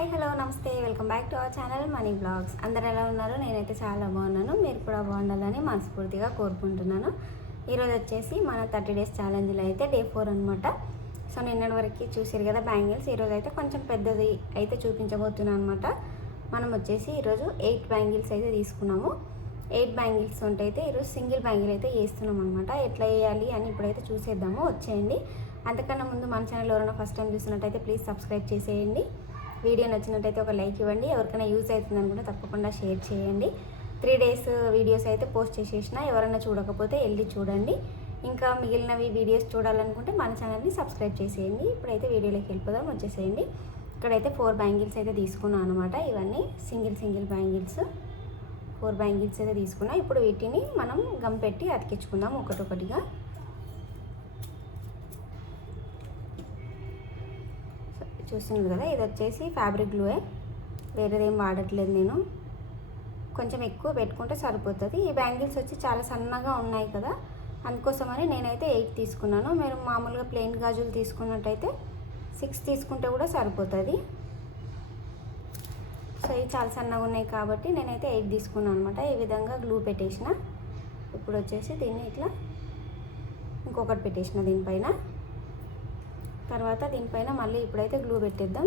Hi hello నమస్తే welcome back to our channel Money Blogs. అందరు ఎలా ఉన్నారు? నేనైతే చాలా బాగున్నాను. మీరు కూడా బాగుండాలని మనస్ఫూర్తిగా కోరుకుంటున్నాను. ఈరోజు వచ్చేసి మన 30 days ఛాలెంజ్లో అయితే డే 4 అనమాట. సో నిన్నటి వరకు చూసారు కదా బ్యాంగిల్స్. ఈరోజు అయితే కొంచెం పెద్దది అయితే చూపించబోతున్నాను అనమాట. మనం వచ్చేసి ఈరోజు 8 బ్యాంగిల్స్ అయితే తీసుకున్నాము. 8 బ్యాంగిల్స్ ఉంటే అయితే ఈరోజు సింగిల్ బ్యాంగిల్ అయితే వేస్తున్నాం అనమాట. ఎట్లా వేయాలి అని ఇప్పుడైతే చూసేద్దాము, వచ్చేయండి. అంతకన్నా ముందు మన ఛానల్ ఎవరైనా ఫస్ట్ టైం చూసినట్టయితే ప్లీజ్ సబ్స్క్రైబ్ చేసేయండి. వీడియో నచ్చినట్టయితే ఒక లైక్ ఇవ్వండి. ఎవరికైనా యూజ్ అవుతుంది అనుకుంటే తప్పకుండా షేర్ చేయండి. 3 days వీడియోస్ అయితే పోస్ట్ చేసేసిన, ఎవరైనా చూడకపోతే వెళ్ళి చూడండి. ఇంకా మిగిలినవి వీడియోస్ చూడాలనుకుంటే మన ఛానల్ని సబ్స్క్రైబ్ చేసేయండి. ఇప్పుడైతే వీడియోలోకి వెళ్ళిపోదాం, వచ్చేసేయండి. ఇక్కడైతే 4 బ్యాంగిల్స్ అయితే తీసుకున్నాను అనమాట. ఇవన్నీ సింగిల్ బ్యాంగిల్స్ 4 బ్యాంగిల్స్ అయితే తీసుకున్నా. ఇప్పుడు వీటిని మనం గమ్ పెట్టి అతికించుకుందాం ఒకటొకటిగా. చూస్తున్నారు కదా, ఇది వచ్చేసి ఫ్యాబ్రిక్ గ్లూయే, వేరేదేం వాడట్లేదు నేను. కొంచెం ఎక్కువ పెట్టుకుంటే సరిపోతుంది. ఈ బ్యాంగిల్స్ వచ్చి చాలా సన్నగా ఉన్నాయి కదా, అందుకోసమని నేనైతే 8 తీసుకున్నాను. మీరు మామూలుగా ప్లెయిన్ గాజులు తీసుకున్నట్టయితే 6 తీసుకుంటే కూడా సరిపోతుంది. సో ఇవి చాలా సన్నగా ఉన్నాయి కాబట్టి నేనైతే 8 తీసుకున్నాను అనమాట. ఈ విధంగా గ్లూ పెట్టేసిన. ఇప్పుడు వచ్చేసి దీన్ని ఇట్లా ఇంకొకటి పెట్టేసిన దీనిపైన. తర్వాత దీనిపైన మళ్ళీ ఇప్పుడైతే గ్లూ పెట్టేద్దాం.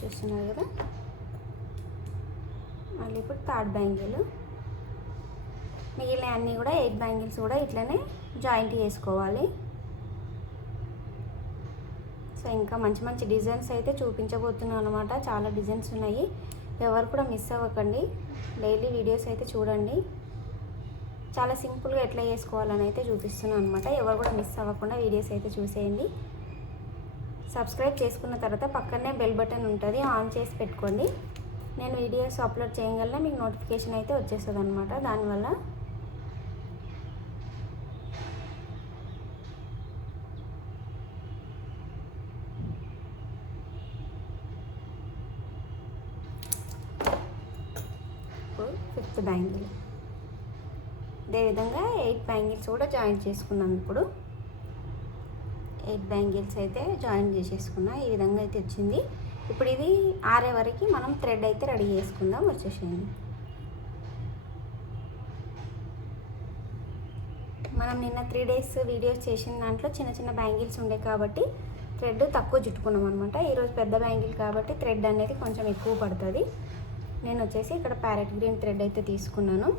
చూస్తున్నారు కదా, మళ్ళీ ఇప్పుడు 3rd బ్యాంగిల్. మిగిలిన అన్నీ కూడా 8 బ్యాంగిల్స్ కూడా ఇట్లనే జాయింట్ చేసుకోవాలి. సో ఇంకా మంచి డిజైన్స్ అయితే చూపించబోతున్నాను అనమాట. చాలా డిజైన్స్ ఉన్నాయి, ఎవరు కూడా మిస్ అవ్వకండి. డైలీ వీడియోస్ అయితే చూడండి. చాలా సింపుల్గా ఎట్లా చేసుకోవాలని అయితే చూపిస్తున్నాను అనమాట. ఎవరు కూడా మిస్ అవ్వకుండా వీడియోస్ అయితే చూసేయండి. సబ్స్క్రైబ్ చేసుకున్న తర్వాత పక్కనే బెల్ బటన్ ఉంటుంది, ఆన్ చేసి పెట్టుకోండి. నేను వీడియోస్ అప్లోడ్ చేయగలనే మీకు నోటిఫికేషన్ అయితే వచ్చేస్తుంది అనమాట. దానివల్ల ఫిఫ్త్ బ్యాంగిల్ అదేవిధంగా 8 బ్యాంగిల్స్ కూడా జాయింట్ చేసుకున్నాం. ఇప్పుడు 8 బ్యాంగిల్స్ అయితే జాయింట్ చేసేసుకున్నా. ఈ విధంగా అయితే వచ్చింది. ఇప్పుడు ఇది ఆరే వరకు మనం థ్రెడ్ అయితే రెడీ చేసుకుందాం, వచ్చేసేయండి. మనం నిన్న 3 days వీడియోస్ చేసిన దాంట్లో చిన్న బ్యాంగిల్స్ ఉండే కాబట్టి థ్రెడ్ తక్కువ చుట్టుకున్నాం అనమాట. ఈరోజు పెద్ద బ్యాంగిల్ కాబట్టి థ్రెడ్ అనేది కొంచెం ఎక్కువ పడుతుంది. నేను వచ్చేసి ఇక్కడ ప్యారెట్ గ్రీన్ థ్రెడ్ అయితే తీసుకున్నాను.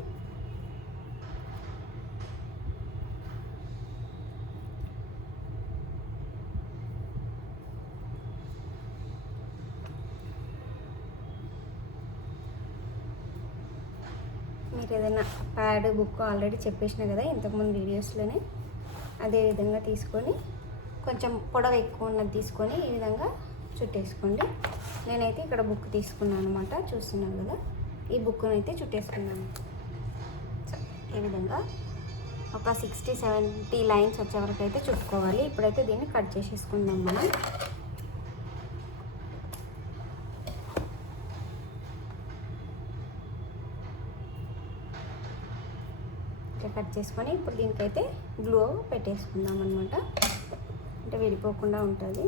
మీరు ఏదైనా ప్యాడ్ బుక్ ఆల్రెడీ చెప్పేసిన కదా ఇంతకుముందు వీడియోస్లోనే, అదే విధంగా తీసుకొని కొంచెం పొడవు ఎక్కువ ఉన్నది తీసుకొని ఈ విధంగా చుట్టేసుకోండి. నేనైతే ఇక్కడ బుక్ తీసుకున్నాను అనమాట. చూస్తున్నాను కదా, ఈ బుక్ను అయితే చుట్టేసుకున్నాను. ఈ విధంగా ఒక 60-70 లైన్స్ వచ్చే వరకు అయితే చుట్టుకోవాలి. ఇప్పుడైతే దీన్ని కట్ చేసేసుకుందాం మనం. ఇట్లా కట్ చేసుకొని ఇప్పుడు దీనికైతే గ్లూ పెట్టేసుకుందాం అనమాట. అంటే విడిపోకుండా ఉంటుంది.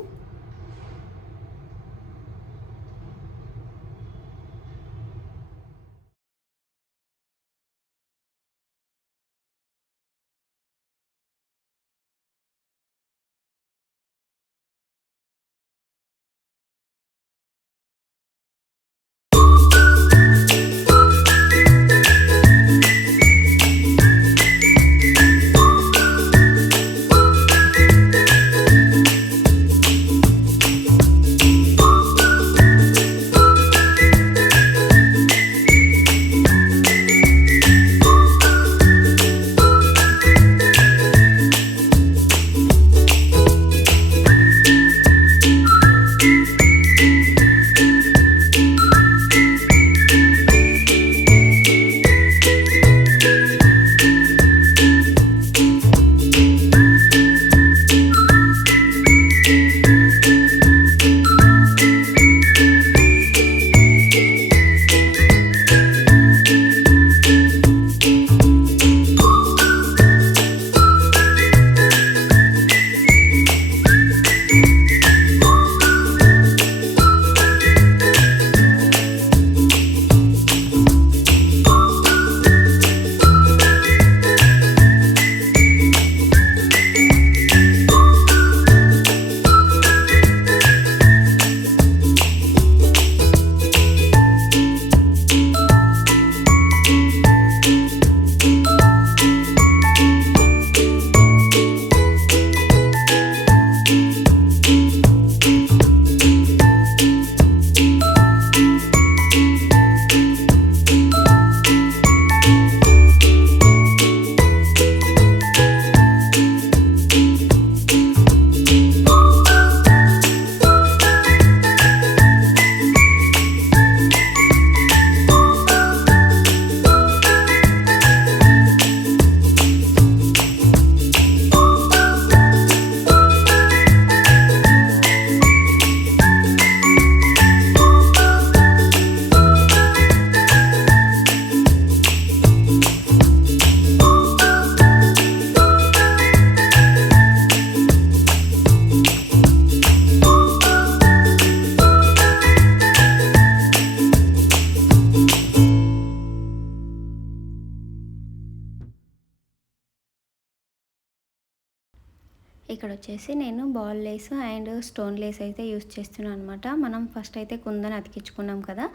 ఇక్కడ వచ్చేసి నేను ball Lay's and stone Lay's అయితే యూస్ చేస్తున్నాను అనమాట. మనం ఫస్ట్ అయితే కుందని అతికించుకున్నాం కదా,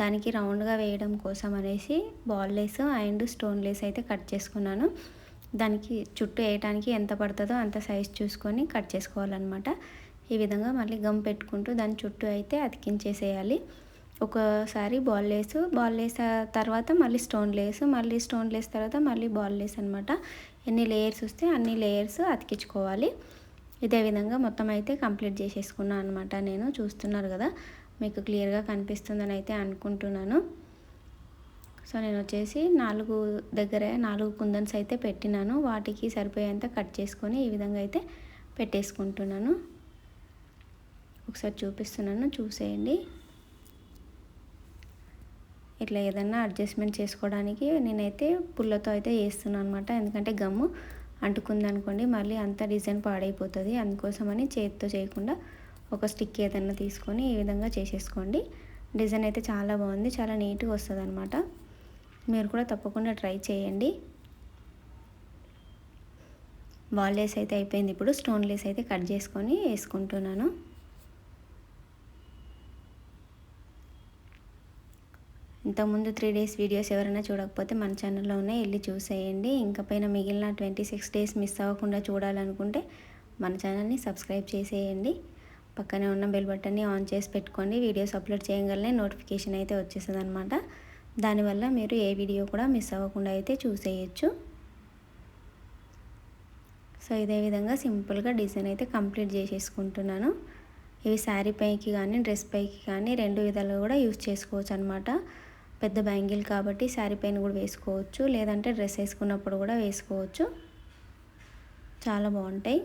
దానికి రౌండ్గా వేయడం కోసం అనేసి ball Lay's and stone Lay's అయితే కట్ చేసుకున్నాను. దానికి చుట్టూ వేయడానికి ఎంత పడుతుందో అంత సైజ్ చూసుకొని కట్ చేసుకోవాలన్నమాట. ఈ విధంగా మళ్ళీ గమ్ పెట్టుకుంటూ దాని చుట్టూ అయితే అతికించేసేయాలి. ఒకసారి బాల్ లేస్ తర్వాత మళ్ళీ స్టోన్ లేస్ తర్వాత మళ్ళీ బాల్ లేస్ అనమాట. ఎన్ని లేయర్స్ వస్తే అన్ని లేయర్స్ అతికించుకోవాలి. ఇదే విధంగా మొత్తం అయితే కంప్లీట్ చేసేసుకున్నాను అనమాట. నేను చూస్తున్నారు కదా, మీకు క్లియర్గా కనిపిస్తుందని అయితే అనుకుంటున్నాను. సో నేను వచ్చేసి 4 కుందన్స్ అయితే పెట్టినాను. వాటికి సరిపోయేంత కట్ చేసుకొని ఈ విధంగా అయితే పెట్టేసుకుంటున్నాను. ఒకసారి చూపిస్తున్నాను, చూసేయండి. ఇట్లా ఏదన్నా అడ్జస్ట్మెంట్ చేసుకోవడానికి నేనైతే పుల్లతో అయితే వేస్తున్నాను అనమాట. ఎందుకంటే గమ్ము అంటుకుందనుకోండి మళ్ళీ అంత డిజైన్ పాడైపోతుంది. అందుకోసమని చేతితో చేయకుండా ఒక స్టిక్ ఏదన్నా తీసుకొని ఈ విధంగా చేసేసుకోండి. డిజైన్ అయితే చాలా బాగుంది, చాలా నీట్గా వస్తుంది అనమాట. మీరు కూడా తప్పకుండా ట్రై చేయండి. బాల్ లేస్ అయితే అయిపోయింది. ఇప్పుడు స్టోన్ లేస్ అయితే కట్ చేసుకొని వేసుకుంటున్నాను. ఇంతకుముందు 3 days వీడియోస్ ఎవరైనా చూడకపోతే మన ఛానల్లో ఉన్నాయి, వెళ్ళి చూసేయండి. ఇంకా పైన మిగిలిన 26 days మిస్ అవ్వకుండా చూడాలనుకుంటే మన ఛానల్ని సబ్స్క్రైబ్ చేసేయండి. పక్కనే ఉన్న బెల్ బటన్ని ఆన్ చేసి పెట్టుకోండి. వీడియోస్ అప్లోడ్ చేయగలనే నోటిఫికేషన్ అయితే వచ్చేస్తుంది అనమాట. దానివల్ల మీరు ఏ వీడియో కూడా మిస్ అవ్వకుండా అయితే చూసేయచ్చు. సో ఇదే విధంగా సింపుల్గా డిజైన్ అయితే కంప్లీట్ చేసేసుకుంటున్నాను. ఇవి శారీ పైకి కానీ డ్రెస్ పైకి కానీ 2 విధాలుగా కూడా యూజ్ చేసుకోవచ్చు అనమాట. పెద్ద బ్యాంగిల్ కాబట్టి శారీ పైన కూడా వేసుకోవచ్చు, లేదంటే డ్రెస్ వేసుకున్నప్పుడు కూడా వేసుకోవచ్చు. చాలా బాగుంటాయి.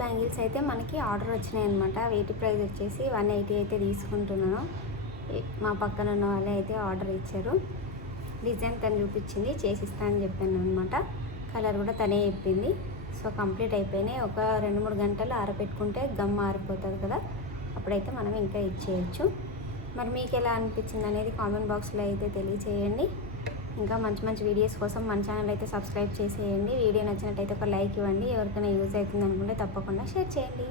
బ్యాంగిల్స్ అయితే మనకి ఆర్డర్ వచ్చినాయి అనమాట. వీటి ప్రైస్ వచ్చేసి 180 అయితే తీసుకుంటున్నాను. మా పక్కన ఉన్న వాళ్ళే అయితే ఆర్డర్ ఇచ్చారు. డిజైన్ తను చూపించింది, చేసిస్తా అని చెప్పాను అనమాట. కలర్ కూడా తనే చెప్పింది. సో కంప్లీట్ అయిపోయినాయి. ఒక 2-3 గంటలు ఆరబెట్టుకుంటే గమ్ ఆరిపోతుంది కదా, అప్పుడైతే మనం ఇంకా ఇచ్చేయచ్చు. మరి మీకు ఎలా అనిపించింది అనేది కామెంట్ బాక్స్లో అయితే తెలియచేయండి. ఇంకా మంచి మంచి వీడియోస్ కోసం మన ఛానల్ అయితే సబ్స్క్రైబ్ చేసేయండి. వీడియో నచ్చినట్టయితే ఒక లైక్ ఇవ్వండి. ఎవరికైనా యూజ్ అవుతుంది అనుకుంటే తప్పకుండా షేర్ చేయండి.